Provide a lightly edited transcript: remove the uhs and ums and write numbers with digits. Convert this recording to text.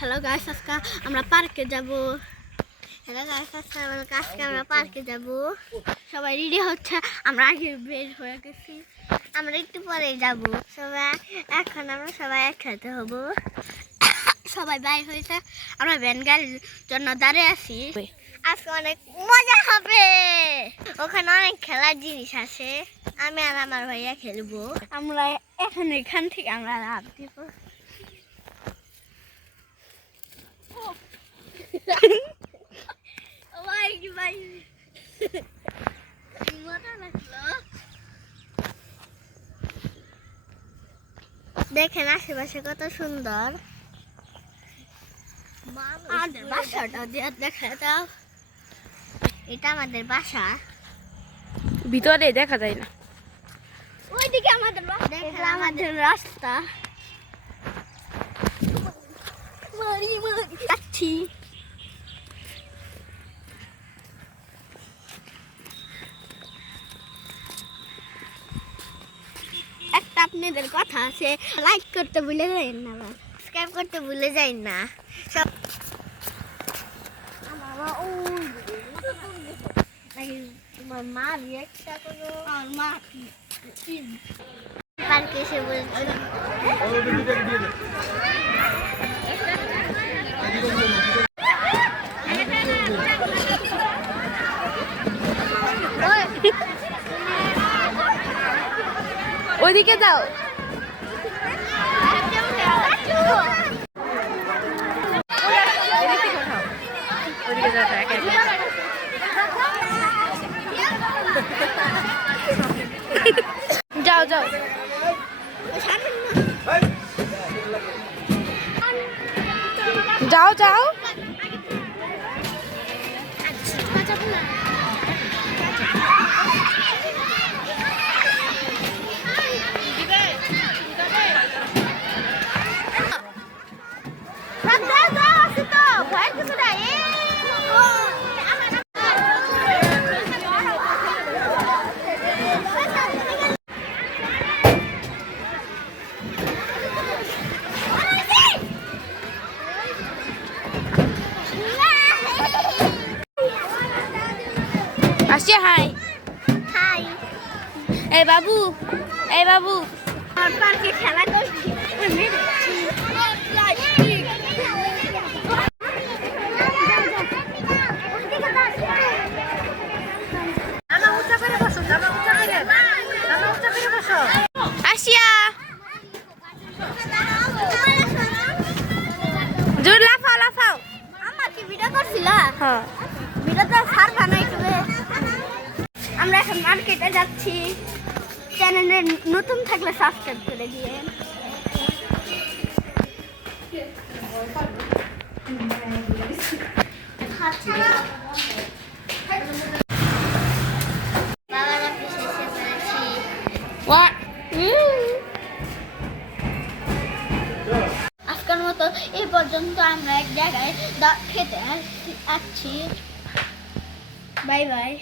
Hello guys, আজকে আমরা পার্কে যাব। হ্যালো গাইস, আজকে আমরা পার্কে যাব। সবাই রেডি হচ্ছে, আমরা আগে বের হয়ে গেছি, আমরা একটু পরেই যাব। এখন আমরা সবাই একসাথে হব। সবাই বাইর হয়েছে, আমরা ভ্যান গাড়ির জন্য দাঁড়িয়ে আছি। আজকে অনেক মজা হবে, ওখানে অনেক খেলার জিনিস আছে। আমি আর আমার ভাইয়া খেলবো। আমরা এখান থেকে আমরা লাভ দিব। দেখেন আশেপাশে কত সুন্দর। আমাদের বাসাটা দেখা দাও, এটা আমাদের বাসা। ভিতরে দেখা যায় না, ওইদিকে আমাদের আমাদের রাস্তা। যাচ্ছি। একটা আপনাদের কথা আছে, লাইক করতে ভুলে যাই না, সাবস্ক্রাইব করতে ভুলে যাই না সব। তোমার মা রিয়েক্টটা করো। আমার মা পার্কে এসে বলছে ওইদিকে যাও। যাও যাও যাও যাও। আসছে। High high. এই বাবু, এই বাবু, পার্কে খেলা করছি। আসিয়া জোর লাফাও লাফাও। আমার কি ভিডিও করছিল? হ্যাঁ, ভিডিওটা সার বানাই তবে। আমরা এখন মার্কেটে যাচ্ছি। চ্যানেলে নতুন থাকলে সাবস্ক্রাইব করে দিয়েন। আজকের মতো এই পর্যন্ত। আমরা এক জায়গায় খেতে আসছি। Bye bye.